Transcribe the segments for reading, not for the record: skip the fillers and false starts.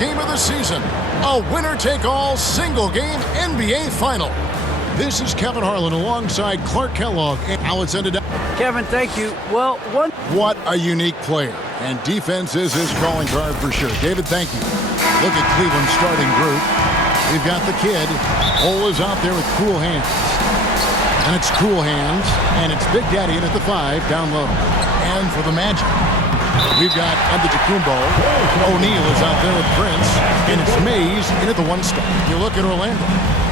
game of the season, a winner-take-all single-game NBA Final. This is Kevin Harlan alongside Clark Kellogg. And how it's ended up. Kevin, thank you. Well, What a unique player. And defense is his calling card for sure. David, thank you. Look at Cleveland's starting group. We've got the kid. Cole is out there with cool hands. And it's cool hands. And it's Big Daddy in at the 5 down low. And for the Magic, we've got Antetokounmpo. O'Neal is out there with Prince. And it's Mays in at the 1 spot. You look at Orlando.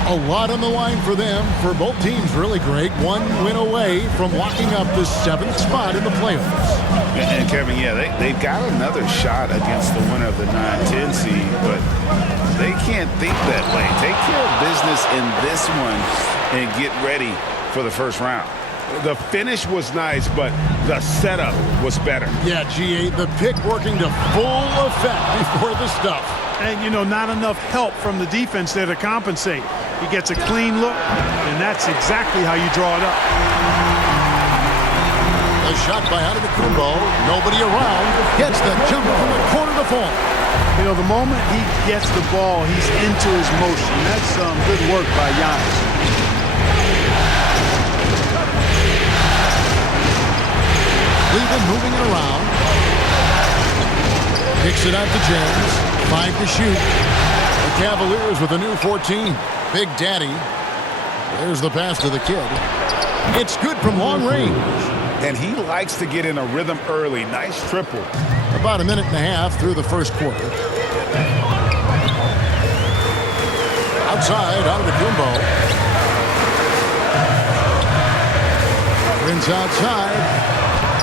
A lot on the line for them. For both teams, really great. One win away from locking up the 7th spot in the playoffs. And Kevin, yeah, they've got another shot against the winner of the 9-10 seed, but they can't think that way. Take care of business in this one and get ready for the first round. The finish was nice, but the setup was better. Yeah, GA, the pick working to full effect before the stuff. And, you know, not enough help from the defense there to compensate. He gets a clean look, and that's exactly how you draw it up. A shot by Antetokounmpo. Nobody around. Gets the jumper from the corner to fall. You know, the moment he gets the ball, he's into his motion. That's good work by Giannis. Cleveland moving it around. Kicks it out to James. 5 to shoot. The Cavaliers with a new 14. Big Daddy. There's the pass to the kid. It's good from long range. And he likes to get in a rhythm early. Nice triple. About a minute and a half through the first quarter. Outside, Antetokounmpo. Prince outside.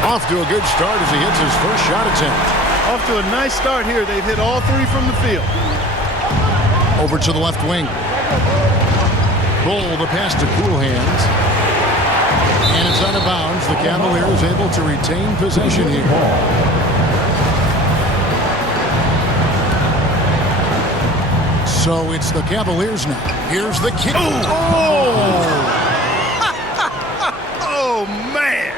Off to a good start as he hits his first shot attempt. Off to a nice start here. They've hit all 3 from the field. Over to the left wing. Roll the pass to Cool Hands. And it's out of bounds. The Cavaliers able to retain possession here. So it's the Cavaliers now. Here's the kick. Oh, oh man.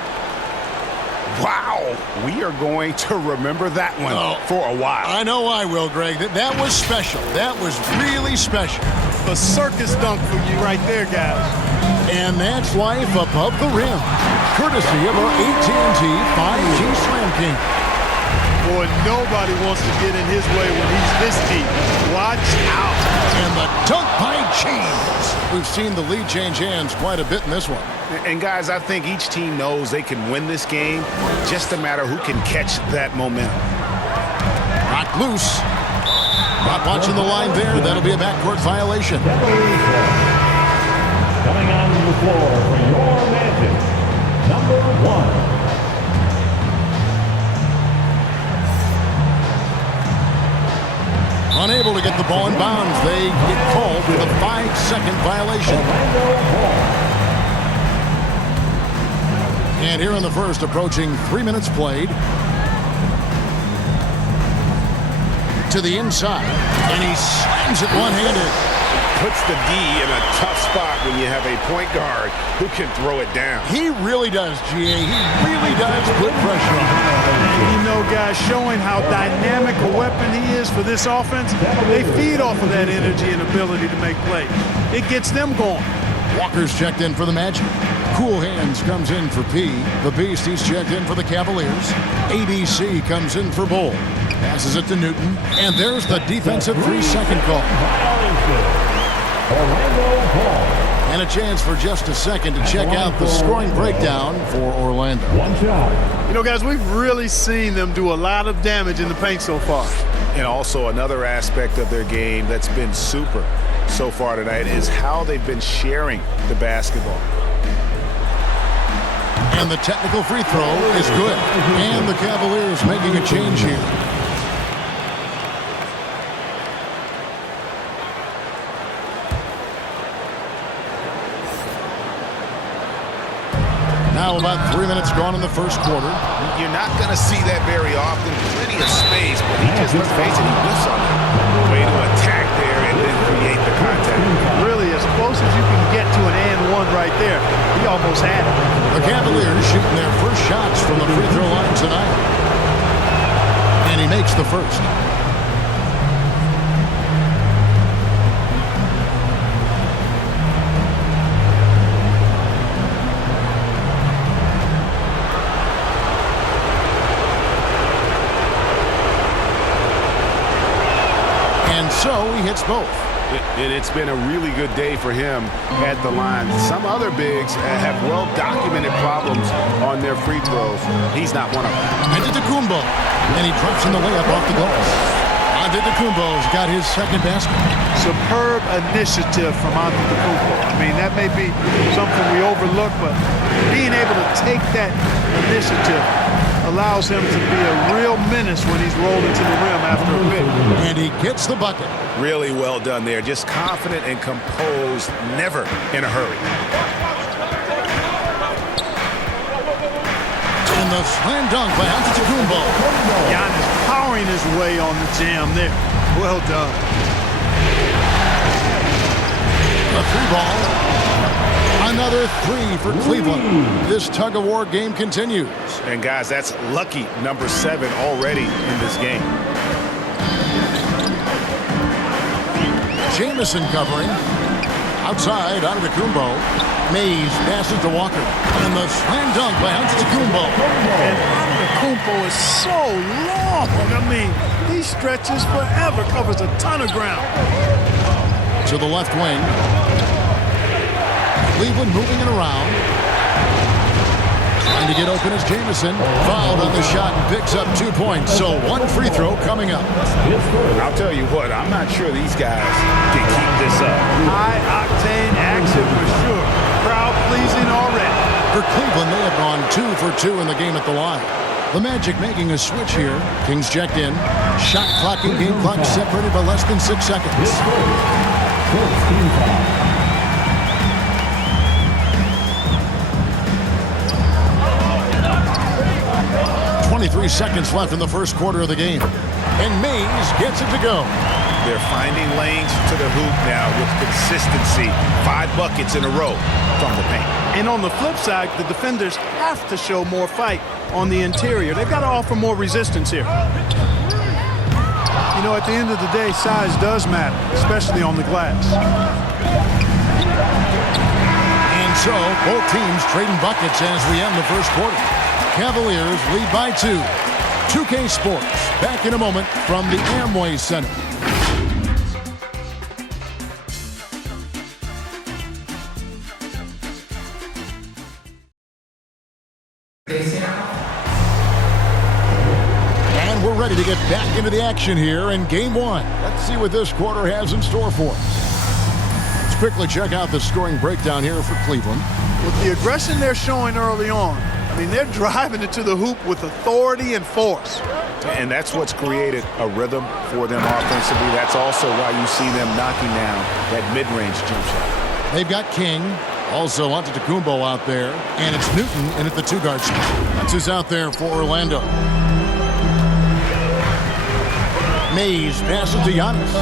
Wow. We are going to remember that one for a while. I know I will, Greg. That was special. That was really special. A circus dunk for you right there, guys. And that's life above the rim. Courtesy of our AT&T 5G Slam King. Boy, nobody wants to get in his way when he's this deep. Watch out. And the dunk by James. We've seen the lead change hands quite a bit in this one. And guys, I think each team knows they can win this game. Just a matter who can catch that momentum. Rock loose. Not watching the line there. That'll be a backcourt violation. Coming on the floor for your Magic, number 1. Unable to get the ball in bounds. They get called for the 5-second violation. And here in the first, approaching 3 minutes played. To the inside. And he slams it one-handed. Puts the D in a tough spot when you have a point guard who can throw it down. He really does, GA. He really does put pressure on. And you know, guys, showing how dynamic a weapon he is for this offense, they feed off of that energy and ability to make plays. It gets them going. Walker's checked in for the Magic. Cool Hands comes in for P. The Beast, he's checked in for the Cavaliers. ABC comes in for Bull. Passes it to Newton. And there's the defensive 3-second call. And a chance for just a second to check out the scoring breakdown for Orlando. You know, guys, we've really seen them do a lot of damage in the paint so far. And also another aspect of their game that's been super so far tonight is how they've been sharing the basketball. And the technical free throw is good. And the Cavaliers making a change here. Now about 3 minutes gone in the first quarter. You're not going to see that very often. Plenty of space, but he just, let's face it, he missed something. Way to attack there and then create the contact. Really, as close as you can get to an and one right there. He almost had it. The Cavaliers shooting their first shots from the free throw line tonight. And he makes the first. so he hits both. And it's been a really good day for him at the line. Some other bigs have well-documented problems on their free throws. He's not one of them. Antetokounmpo, and he drops in the layup off the glass. Antetokounmpo's got his second basket. Superb initiative from Antetokounmpo. I mean, that may be something we overlook, but being able to take that initiative allows him to be a real menace when he's rolled into the rim after a pick. And he gets the bucket. Really well done there. Just confident and composed, never in a hurry. And the slam dunk by Antetokounmpo. Giannis powering his way on the jam there. Well done. The three ball. Another three for Cleveland. This tug-of-war game continues. And guys, that's lucky number 7 already in this game. Jamison covering. Outside, Antetokounmpo. Mays passes to Walker. And the slam dunk by Antetokounmpo. And Antetokounmpo is so long. I mean, he stretches forever, covers a ton of ground. To the left wing. Cleveland moving it around. Trying to get open is Jamison. Fouled on the shot and picks up 2 points. So one free throw coming up. I'll tell you what, I'm not sure these guys can keep this up. High-octane action for sure. Crowd-pleasing already. For Cleveland, they have gone 2 for 2 in the game at the line. The Magic making a switch here. Kings checked in. Shot clock and game clock separated by less than 6 seconds. 23 seconds left in the first quarter of the game. And Mays gets it to go. They're finding lanes to the hoop now with consistency. 5 buckets in a row from the paint. And on the flip side, the defenders have to show more fight on the interior. They've got to offer more resistance here. You know, at the end of the day, size does matter, especially on the glass. And so, both teams trading buckets as we end the first quarter. Cavaliers lead by 2. 2K Sports, back in a moment from the Amway Center. And we're ready to get back into the action here in Game 1. Let's see what this quarter has in store for us. Let's quickly check out the scoring breakdown here for Cleveland. With the aggression they're showing early on, I mean, they're driving it to the hoop with authority and force. And that's what's created a rhythm for them offensively. That's also why you see them knocking down that mid-range jump shot. They've got King, also Antetokounmpo out there, and it's Newton in at the 2-guard spot. That's who's out there for Orlando. Mays passes to Giannis.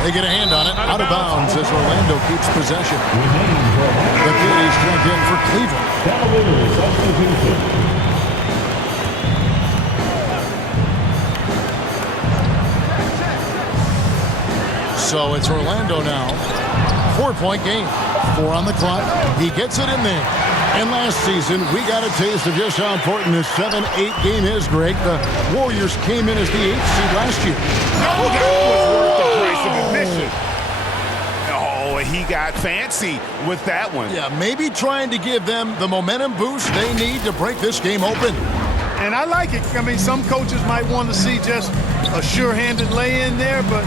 They get a hand on it, out of bounds as Orlando keeps possession. The kid is checked in for Cleveland. So it's Orlando now. 4-point game. 4 on the clock. He gets it in there. And last season, we got a taste of just how important this 7-8 game is, Greg. The Warriors came in as the 8th seed last year. Oh, he got fancy with that one. Yeah, maybe trying to give them the momentum boost they need to break this game open. And I like it. I mean, some coaches might want to see just a sure-handed lay-in there, but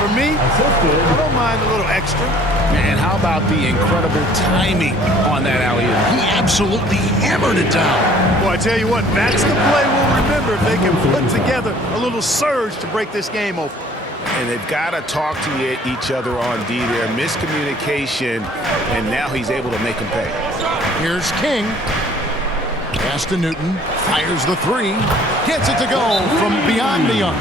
for me, I don't mind a little extra. And how about the incredible timing on that alley-oop? He absolutely hammered it down. Well, I tell you what, that's the play we'll remember if they can put together a little surge to break this game open. And they've got to talk to each other on D there. Miscommunication, and now he's able to make them pay. Here's King. Pass to Newton. Fires the 3. Gets it to go from beyond the arc.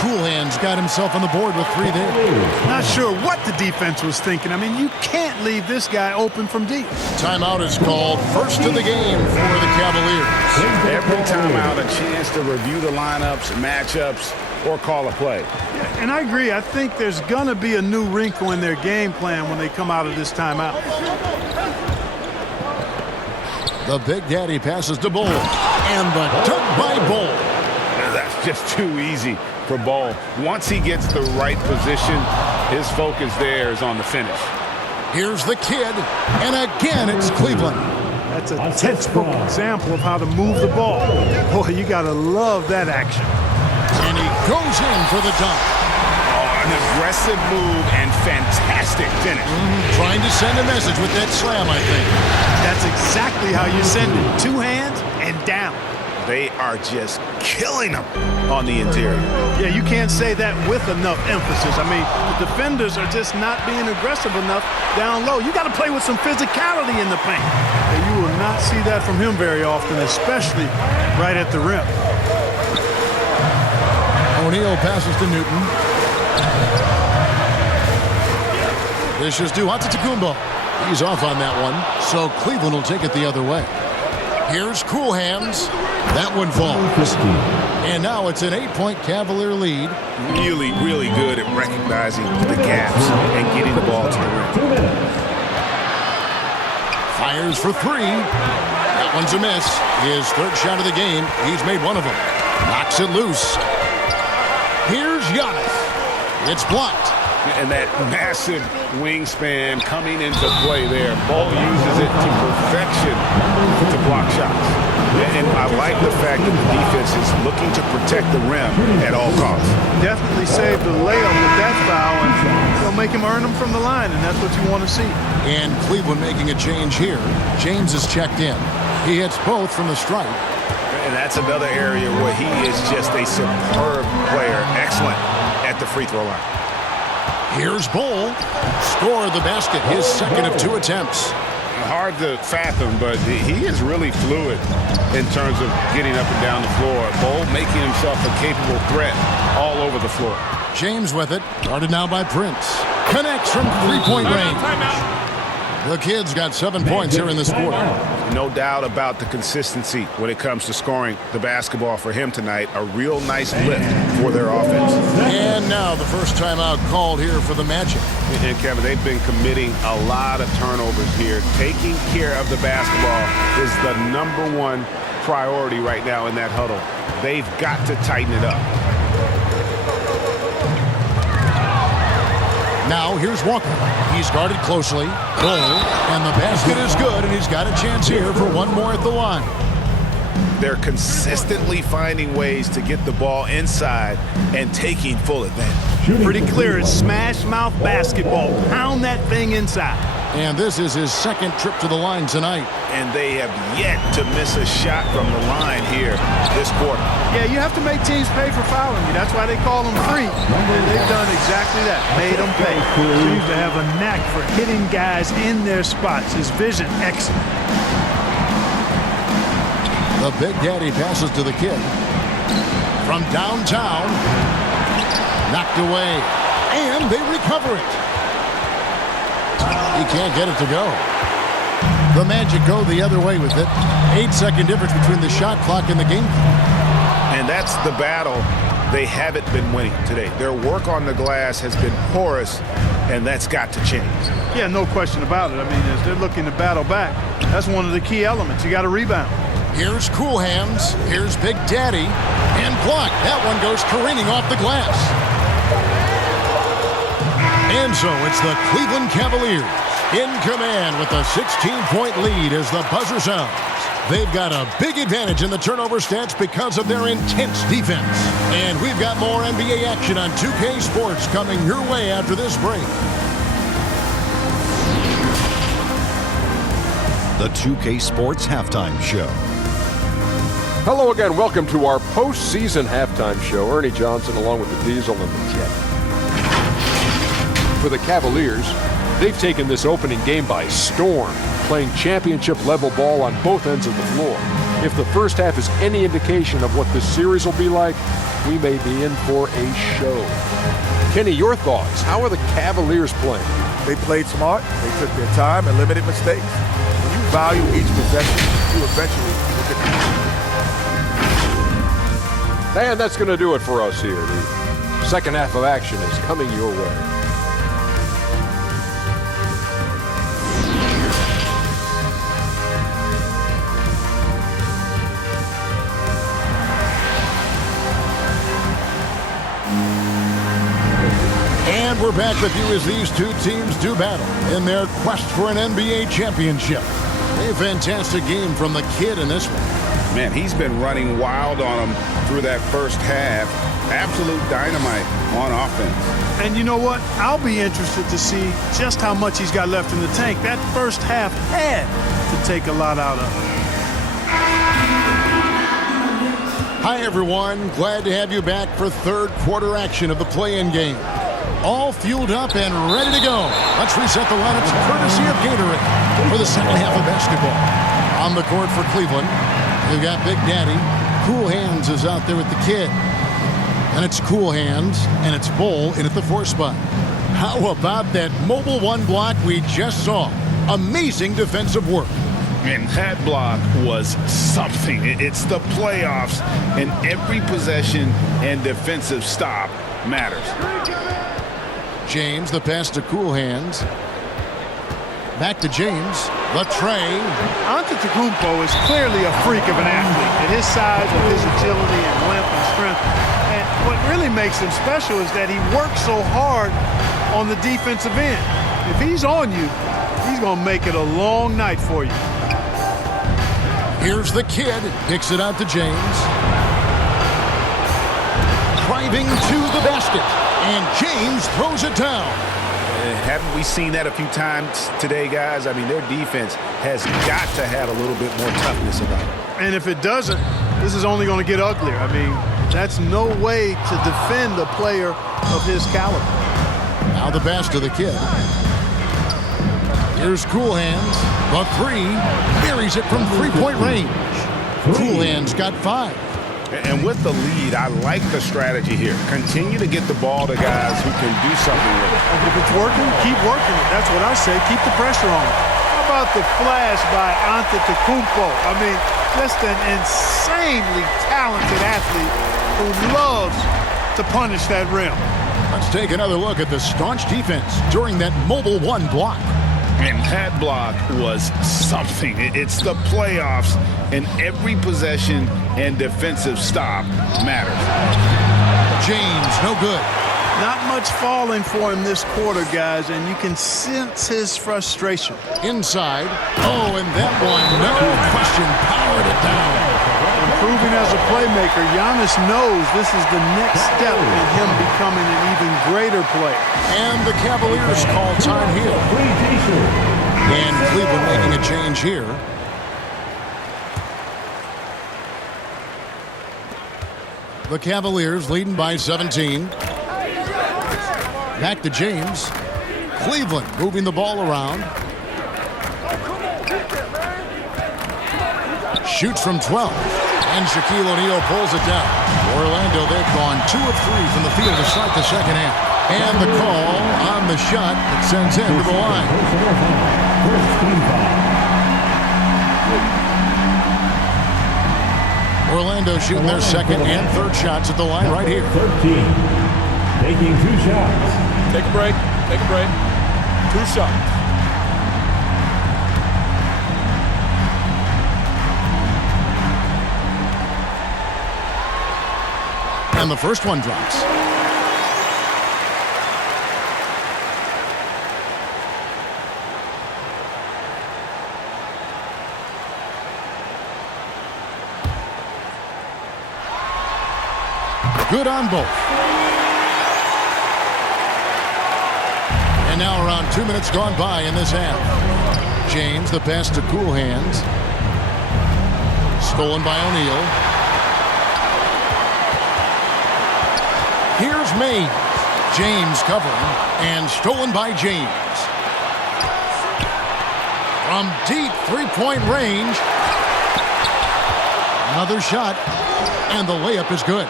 Coolhand's got himself on the board with 3 there. Not sure what the defense was thinking. I mean, you can't leave this guy open from deep. Timeout is called. First of the game for the Cavaliers. Every timeout, a chance to review the lineups, matchups, or call a play. Yeah, and I agree. I think there's going to be a new wrinkle in their game plan when they come out of this timeout. The Big Daddy passes to Bull. And the dunk by Bull. That's just too easy for Bull. Once he gets the right position, his focus there is on the finish. Here's the kid. And again, it's Cleveland. That's a textbook example of how to move the ball. Boy, you got to love that action. And he goes in for the dunk. Oh, an aggressive move and fantastic finish. Trying to send a message with that slam, I think. That's exactly how you send it. Two hands and down. They are just killing them on the interior. Yeah, you can't say that with enough emphasis. I mean, the defenders are just not being aggressive enough down low. You got to play with some physicality in the paint. And you will not see that from him very often, especially right at the rim. O'Neal passes to Newton. This is to Antetokounmpo. He's off on that one, so Cleveland will take it the other way. Here's Cool Hands. That one falls. And now it's an 8-point Cavalier lead. Really, really good at recognizing the gaps and getting the ball to the rim. Fires for three. That one's a miss. His third shot of the game. He's made one of them. Knocks it loose. Here's Giannis. It's blocked. And that massive wingspan coming into play there. Ball uses it to perfection to block shots. And I like the fact that the defense is looking to protect the rim at all costs. Definitely saved the layup with that foul, and they'll make him earn them from the line, and that's what you want to see. And Cleveland making a change here. James is checked in. He hits both from the stripe. And that's another area where he is just a superb player. Excellent at the free throw line. Here's Bull. Score the basket. His second of 2 attempts. Hard to fathom, but he is really fluid in terms of getting up and down the floor. Bull making himself a capable threat all over the floor. James with it. Guarded now by Prince. Connects from 3-point range. The kid's got 7 points here in this quarter. No doubt about the consistency when it comes to scoring the basketball for him tonight. A real nice lift for their offense. And now the first timeout called here for the Magic. And Kevin, they've been committing a lot of turnovers here. Taking care of the basketball is the #1 priority right now in that huddle. They've got to tighten it up. Now here's Walker. He's guarded closely. Bull. And the basket is good, and he's got a chance here for one more at the line. They're consistently finding ways to get the ball inside and taking full advantage. Pretty clear. It's smash mouth basketball. Pound that thing inside. And this is his second trip to the line tonight. And they have yet to miss a shot from the line here this quarter. Yeah, you have to make teams pay for fouling you. That's why they call them free. And they've done exactly that. Made them pay. Seems to have a knack for hitting guys in their spots. His vision, excellent. The Big Daddy passes to the kid. From downtown. Knocked away. And they recover it. He can't get it to go. The Magic go the other way with it. 8-second difference between the shot clock and the game clock. And that's the battle they haven't been winning today. Their work on the glass has been porous, and that's got to change. Yeah, no question about it. I mean, as they're looking to battle back, that's one of the key elements. You got to rebound. Here's Cool Hands. Here's Big Daddy. And blocked. That one goes careening off the glass. And so it's the Cleveland Cavaliers in command with a 16-point lead as the buzzer sounds. They've got a big advantage in the turnover stats because of their intense defense. And we've got more NBA action on 2K Sports coming your way after this break. The 2K Sports Halftime Show. Hello again. Welcome to our postseason halftime show. Ernie Johnson along with the Diesel and the Jet. For the Cavaliers, they've taken this opening game by storm, playing championship-level ball on both ends of the floor. If the first half is any indication of what this series will be like, we may be in for a show. Kenny, your thoughts? How are the Cavaliers playing? They played smart. They took their time and limited mistakes. When you value each possession, you eventually will get the. And that's going to do it for us here. The second half of action is coming your way. And we're back with you as these two teams do battle in their quest for an NBA championship. A fantastic game from the kid in this one. Man, he's been running wild on him through that first half. Absolute dynamite on offense. And you know what? I'll be interested to see just how much he's got left in the tank. That first half had to take a lot out of him. Hi, everyone. Glad to have you back for third quarter action of the play-in game. All fueled up and ready to go. Let's reset the lineups courtesy of Gatorade for the second half of basketball. On the court for Cleveland, we've got Big Daddy. Cool Hands is out there with the kid. And it's Cool Hands, and it's Bull in at the 4 spot. How about that mobile one block we just saw? Amazing defensive work. And that block was something. It's the playoffs, and every possession and defensive stop matters. James, the pass to Cool Hands. Back to James. The tray. Antetokounmpo is clearly a freak of an athlete. At his size, with his agility and length and strength. And what really makes him special is that he works so hard on the defensive end. If he's on you, he's going to make it a long night for you. Here's the kid. Kicks it out to James. Driving to the basket. And James throws it down. Haven't we seen that a few times today, guys? I mean, their defense has got to have a little bit more toughness about it. And if it doesn't, this is only going to get uglier. I mean, that's no way to defend a player of his caliber. Now the pass to the kid. Here's Cool Hands. The three. Buries it from three-point range. Cool Hands got 5. And with the lead, I like the strategy here. Continue to get the ball to guys who can do something with it. If it's working, keep working it. That's what I say. Keep the pressure on. How about the flash by Antetokounmpo? I mean, just an insanely talented athlete who loves to punish that rim. Let's take another look at the staunch defense during that mobile one block. And that block was something. It's the playoffs, and every possession and defensive stop matters. James, no good. Not much falling for him this quarter, guys, and you can sense his frustration. Inside. Oh, and that one, no question, powered it down. Improving as a playmaker, Giannis knows this is the next step in him becoming an even greater player. And the Cavaliers call time here. And Cleveland making a change here. The Cavaliers leading by 17. Back to James. Cleveland moving the ball around. Shoots from 12. And Shaquille O'Neal pulls it down. Orlando, they've gone 2 of 3 from the field to start the second half. And the call on the shot that sends him to the line. Orlando shooting their second and third shots at the line right here. 13. Taking 2 shots. Take a break. Take a break. 2 shots. And the first one drops. Good on both. And now around 2 minutes gone by in this half. James, the pass to Cool Hands. Stolen by O'Neal. Here's Maine. James covering. And stolen by James. From deep three-point range. Another shot. And the layup is good.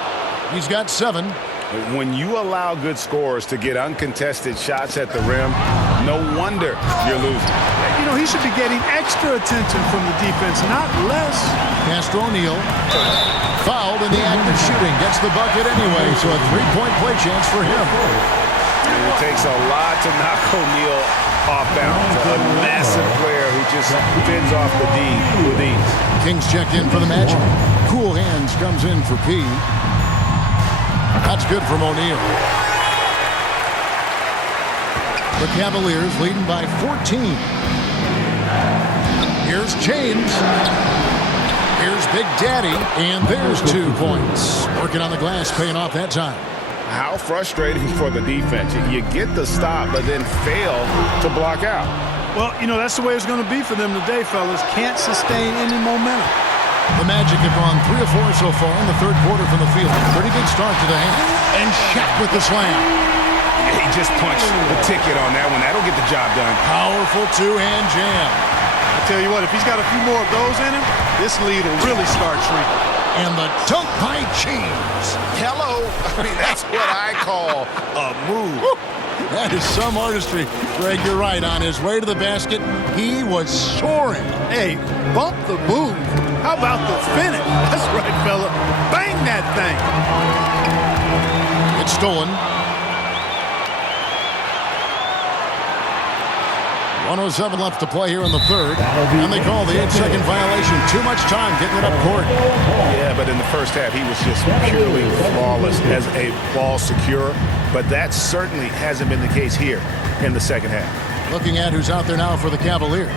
He's got 7. When you allow good scorers to get uncontested shots at the rim, no wonder you're losing. You know, he should be getting extra attention from the defense, not less. Pass to O'Neal. Fouled in the act of shooting. Gets the bucket anyway, so a three-point play chance for him. It takes a lot to knock O'Neal off balance. A massive player who just spins off the D with ease. Kings check in for the match. Cool Hands comes in for P. That's good from O'Neal. The Cavaliers leading by 14. Here's James. Here's Big Daddy, and there's 2 points. Working on the glass, paying off that time. How frustrating for the defense. You get the stop, but then fail to block out. Well, you know, that's the way it's going to be for them today, fellas. Can't sustain any momentum. The Magic have gone 3 of 4 so far in the third quarter from the field. Pretty good start to the hand. And Shaq with the slam. He just punched the ticket on that one. That'll get the job done. Powerful 2-hand jam. I tell you what, if he's got a few more of those in him, this lead will really start shrinking. And the dunk by James. Hello. I mean, that's what I call a move. That is some artistry. Greg, you're right. On his way to the basket, he was soaring. Hey, bump the move. How about the finish? That's right, fella. Bang that thing. It's stolen. 107 left to play here in the third. And they call the 8-second violation. Too much time getting it up court. Yeah, but in the first half, he was just purely flawless as a ball securer. But that certainly hasn't been the case here in the second half. Looking at who's out there now for the Cavaliers.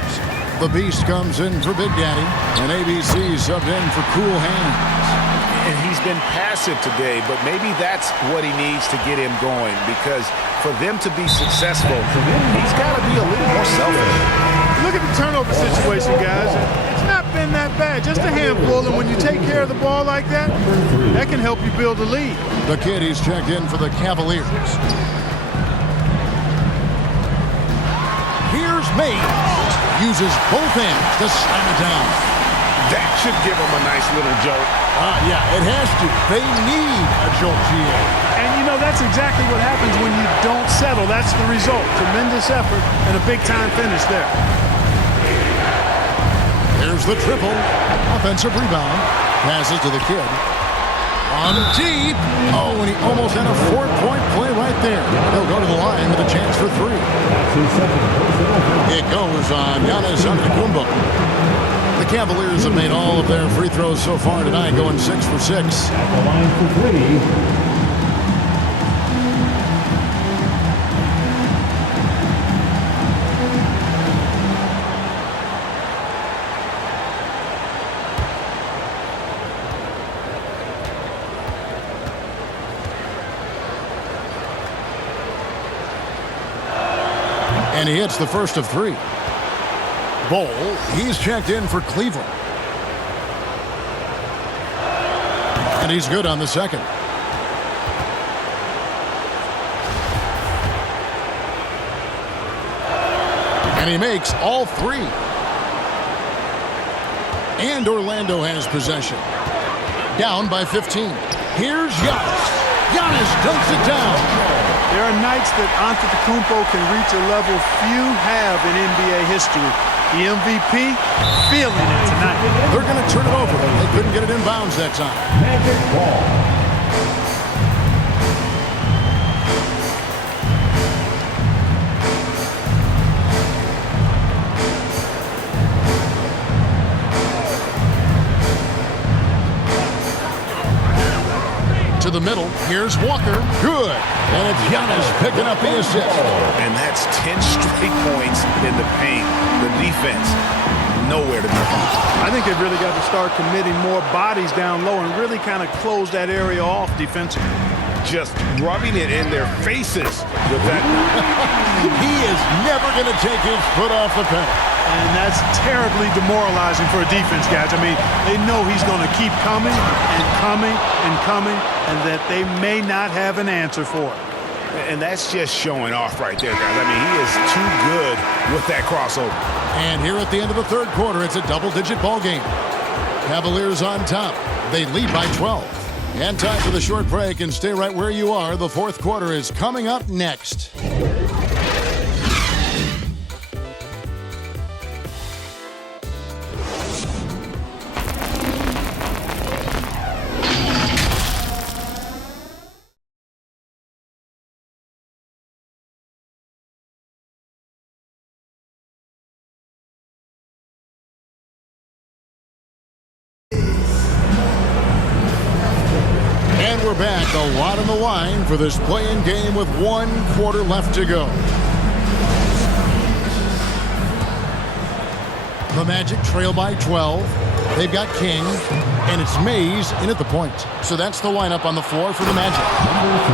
The Beast comes in for Big Daddy. And ABC subbed in for Cool Hands. And he's been passive today, but maybe that's what he needs to get him going, because for them to be successful, he's got to be a little more selfish. Look at the turnover situation, guys. It's not been that bad, just a handful, and when you take care of the ball like that, that can help you build a lead. The kid, he's checked in for the Cavaliers. Here's Mays. Uses both hands to slam it down. That should give him a nice little jolt. Yeah, it has to. They need a jolt, GA. And, you know, that's exactly what happens when you don't settle. That's the result. Tremendous effort and a big-time finish there. There's the triple. Offensive rebound. Passes to the kid. On deep. Oh, and he almost had a 4-point play right there. He'll go to the line with a chance for 3. It goes on Giannis Antetokounmpo. The Cavaliers have made all of their free throws so far tonight, going 6 for 6. At the line for 3. And he hits the first of 3. Bol, he's checked in for Cleveland. And he's good on the second. And he makes all 3. And Orlando has possession. Down by 15. Here's Giannis. Giannis dunks it down. There are nights that Antetokounmpo can reach a level few have in NBA history. The MVP feeling it tonight. They're going to turn it over. They couldn't get it in bounds that time. Magic ball. To the middle. Here's Walker. Good. And it's Giannis picking up the assist. And that's 10 straight points in the paint. The defense, nowhere to be found. I think they've really got to start committing more bodies down low and really kind of close that area off defensively. Just rubbing it in their faces with that. He is never going to take his foot off the pedal. And that's terribly demoralizing for a defense, guys. I mean, they know he's going to keep coming and coming and coming, and that they may not have an answer for it. And that's just showing off right there, guys. I mean, he is too good with that crossover. And here at the end of the third quarter, it's a double-digit ball game. Cavaliers on top. They lead by 12. And time for the short break, and stay right where you are. The fourth quarter is coming up next. And we're back. A lot on the line for this play-in game with 1 quarter left to go. The Magic trail by 12. They've got King, and it's Mays in at the point. So that's the lineup on the floor for the Magic.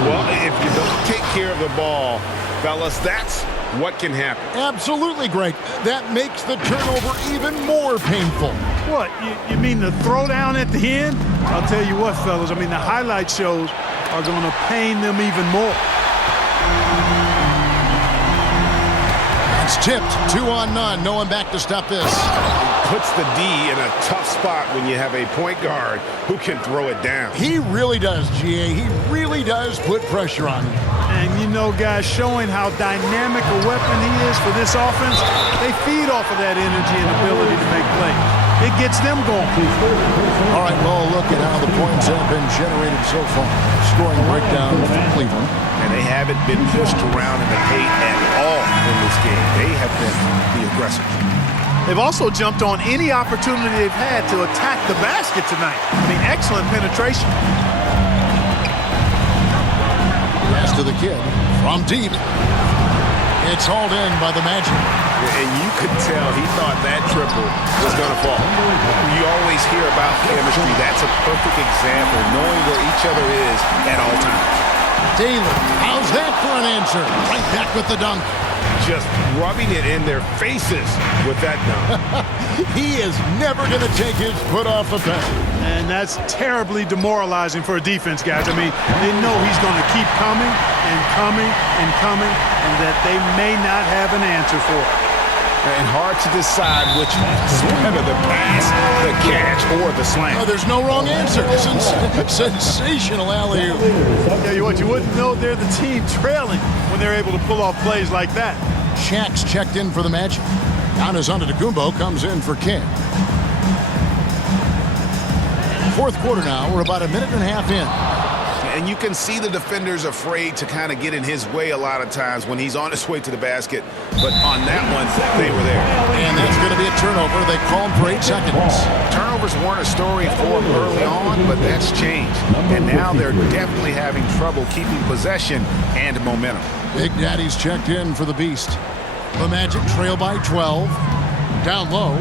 Well, if you don't take care of the ball, fellas, that's what can happen. Absolutely, Greg. That makes the turnover even more painful. What, you mean the throwdown at the end? I'll tell you what, fellas, I mean, the highlight shows are going to pain them even more. It's tipped, 2 on none. No one back to stop this. Puts the D in a tough spot when you have a point guard who can throw it down. He really does, GA. He really does put pressure on him. And you know, guys, showing how dynamic a weapon he is for this offense, they feed off of that energy and ability to make plays. It gets them going. All right, well, look at how the points have been generated so far. Scoring breakdown for Cleveland. And they haven't been pushed around in the paint at all in this game. They have been the aggressors. They've also jumped on any opportunity they've had to attack the basket tonight. I mean, excellent penetration. Pass to the kid from deep. It's hauled in by the Magic. And you could tell he thought that triple was going to fall. You always hear about chemistry. That's a perfect example, knowing where each other is at all times. Taylor, how's that for an answer? Right back with the dunk. Just rubbing it in their faces with that dunk. He is never going to take his foot off the pedal. And that's terribly demoralizing for a defense, guys. I mean, they know he's going to keep coming and coming and coming, and that they may not have an answer for it. And hard to decide which is better, the pass, the catch, or the slam. Oh, there's no wrong answer. Sensational alley-oop. Tell you what, you wouldn't know they're the team trailing when they're able to pull off plays like that. Shaq's checked in for the Magic. Giannis Antetokounmpo comes in for King. Fourth quarter now. We're about a minute and a half in. And you can see the defenders afraid to kind of get in his way a lot of times when he's on his way to the basket. But on that one, they were there. And that's going to be a turnover. They called for 8 seconds. Turnovers weren't a story for them early on, but that's changed. And now they're definitely having trouble keeping possession and momentum. Big Daddy's checked in for the Beast. The Magic trail by 12. Down low.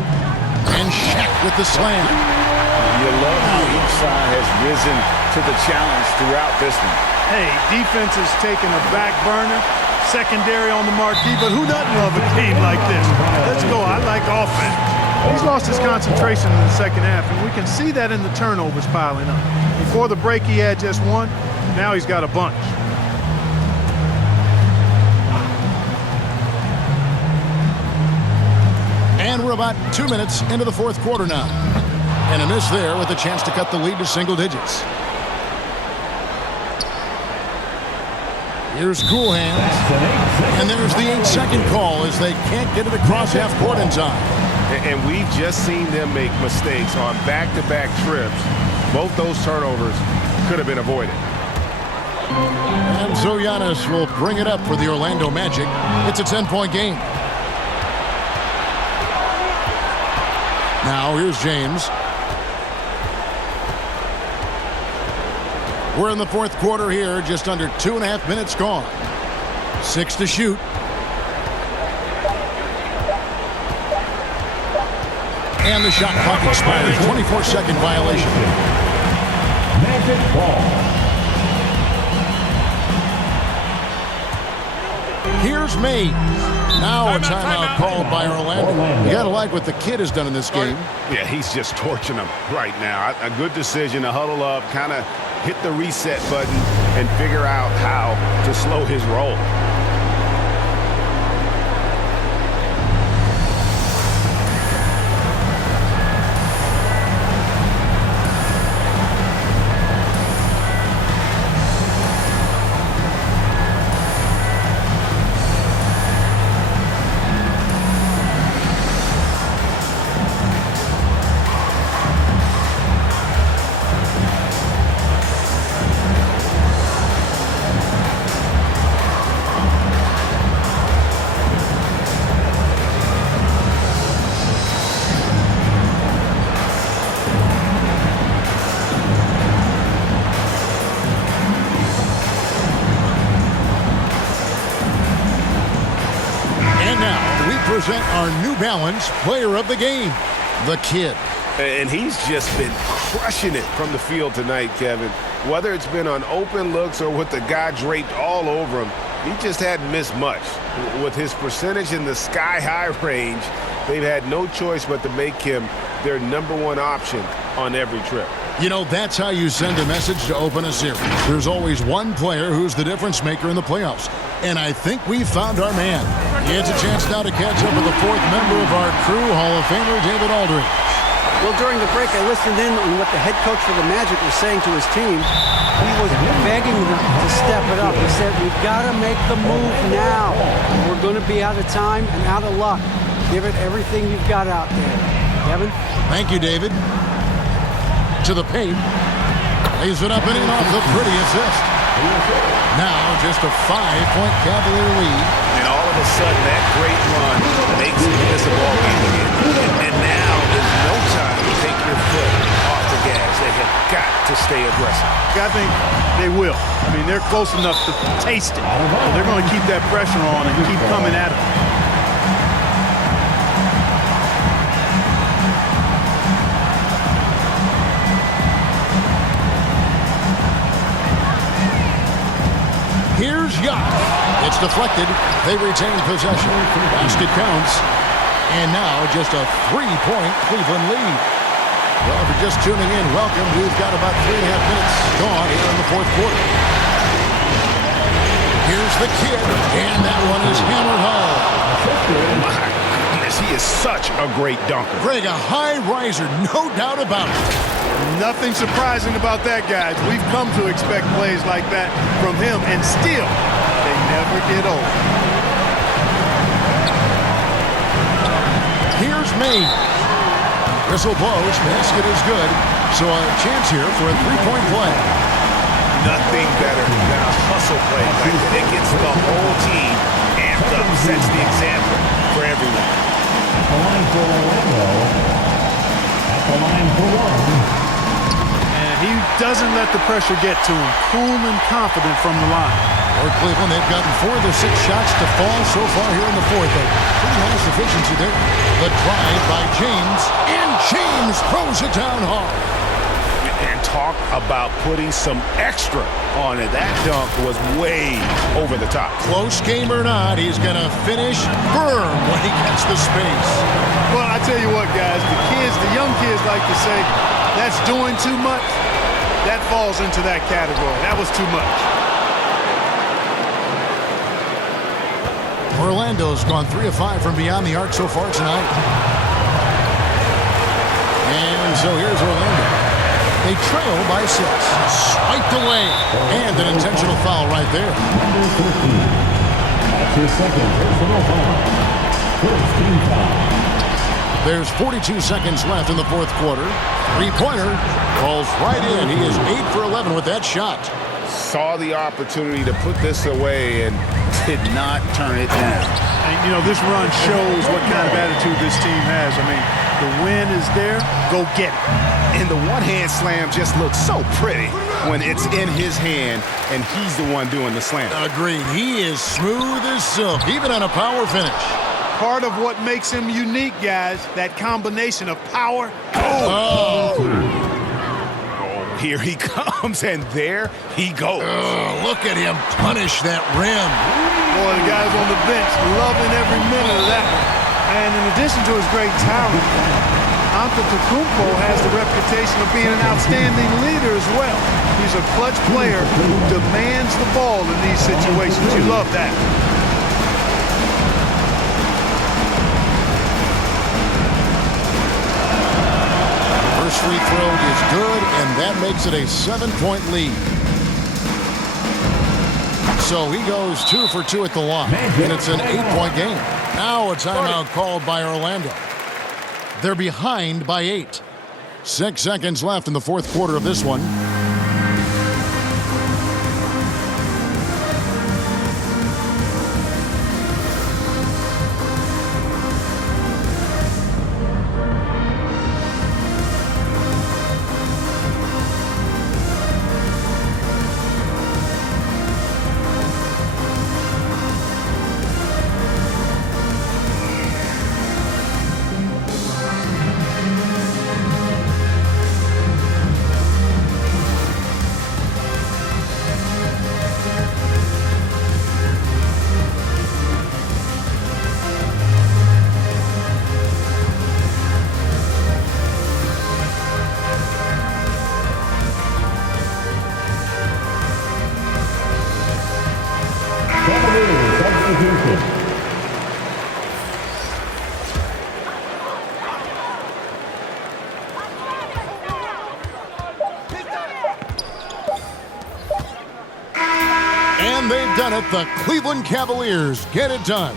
And Shaq with the slam. You love how each side has risen to the challenge throughout this one. Hey, defense has taken a back burner, secondary on the marquee, but who doesn't love a game like this? Let's go. I like offense. He's lost his concentration in the second half, and we can see that in the turnovers piling up. Before the break, he had just one. Now he's got a bunch. And we're about 2 minutes into the fourth quarter now. And a miss there with a chance to cut the lead to single digits. Here's Cool Hands. And there's the 8-second call as they can't get it across half court in time. And we've just seen them make mistakes on back-to-back trips. Both those turnovers could have been avoided. And so Giannis will bring it up for the Orlando Magic. It's a 10-point game. Now here's James. We're in the fourth quarter here, just under 2.5 minutes gone. 6 to shoot. And the shot clock expires. 24-second violation. Magic ball. Here's Mays. Now a timeout called by Orlando. You got to like what the kid has done in this game. Yeah, he's just torching them right now. A good decision to huddle up, kind of hit the reset button, and figure out how to slow his roll. present our New Balance Player of the Game, the kid. And he's just been crushing it from the field tonight, Kevin. Whether it's been on open looks or with the guy draped all over him, he just hadn't missed much. With his percentage in the sky-high range, they've had no choice but to make him their #1 option on every trip. You know, that's how you send a message to open a series. There's always one player who's the difference maker in the playoffs. And I think we found our man. He has a chance now to catch up with the 4th member of our crew, Hall of Famer David Aldridge. Well, during the break, I listened in on what the head coach for the Magic was saying to his team. He was begging them to step it up. He said, we've got to make the move now. We're going to be out of time and out of luck. Give it everything you've got out there. Kevin? Thank you, David. To the paint. Lays it up and in off the pretty assist. Now just a 5-point Cavalier lead. And all of a sudden, that great run makes it miss a ball game again. And now there's no time to take your foot off the gas. They have got to stay aggressive. I think they will. I mean, they're close enough to taste it. So they're going to keep that pressure on and keep coming at it. Here's Yacht. It's deflected. They retain possession. Basket counts. And now just a 3-point Cleveland lead. Well, if you're just tuning in, welcome. We've got about 3.5 minutes gone here in the 4th quarter. Here's the kid. And that one is hammered home. My goodness, he is such a great dunker. Greg, a high riser, no doubt about it. Nothing surprising about that, guys. We've come to expect plays like that from him, and still, they never get old. Here's Maine. Whistle blows, basket is good. So a chance here for a 3-point play. Nothing better than a hustle play like that. It gets the whole team amped up, sets the example for everyone. At the line for Orlando. At the line for one. And he doesn't let the pressure get to him. Cool and confident from the line. For Cleveland, they've gotten 4 of the 6 shots to fall so far here in the 4th. Pretty nice efficiency there. The drive by James, and James throws it down hard. And talk about putting some extra on it. That dunk was way over the top. Close game or not, he's going to finish firm when he gets the space. Well, I tell you what, guys, the young kids like to say, that's doing too much. That falls into that category. That was too much. Orlando's gone 3 of 5 from beyond the arc so far tonight. And so here's Orlando. They trail by 6. Swiped away. And an intentional foul right there. Number 13. That's his second personal foul. First team foul. There's 42 seconds left in the 4th quarter. 3-pointer falls right in. He is 8 for 11 with that shot. Saw the opportunity to put this away and did not turn it down. And, you know, this run shows what kind of attitude this team has. I mean, the win is there. Go get it. And the one-hand slam just looks so pretty when it's in his hand and he's the one doing the slam. Agreed. He is smooth as silk, even on a power finish. Part of what makes him unique, guys, that combination of power. Here he comes, and there he goes. Look at him punish that rim. Boy, the guys on the bench loving every minute of that. And in addition to his great talent, Antetokounmpo has the reputation of being an outstanding leader as well. He's a clutch player who demands the ball in these situations. You love that. First free throw is good, and that makes it a 7-point lead. So he goes 2 for 2 at the line, and it's an 8-point game. Now a timeout called by Orlando. They're behind by 8. 6 seconds left in the 4th quarter of this one. 7. And they've done it. The Cleveland Cavaliers get it done.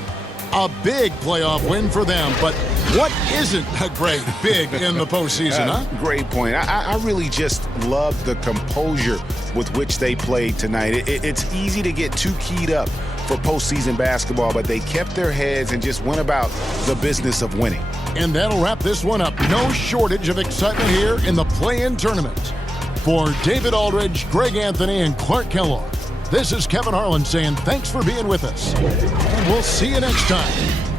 A big playoff win for them, but what isn't a great big in the postseason, huh? Great point. I really just love the composure with which they played tonight. It's easy to get too keyed up for postseason basketball, but they kept their heads and just went about the business of winning. And that'll wrap this one up. No shortage of excitement here in the play-in tournament. For David Aldridge, Greg Anthony, and Clark Kellogg, this is Kevin Harlan saying thanks for being with us. And we'll see you next time.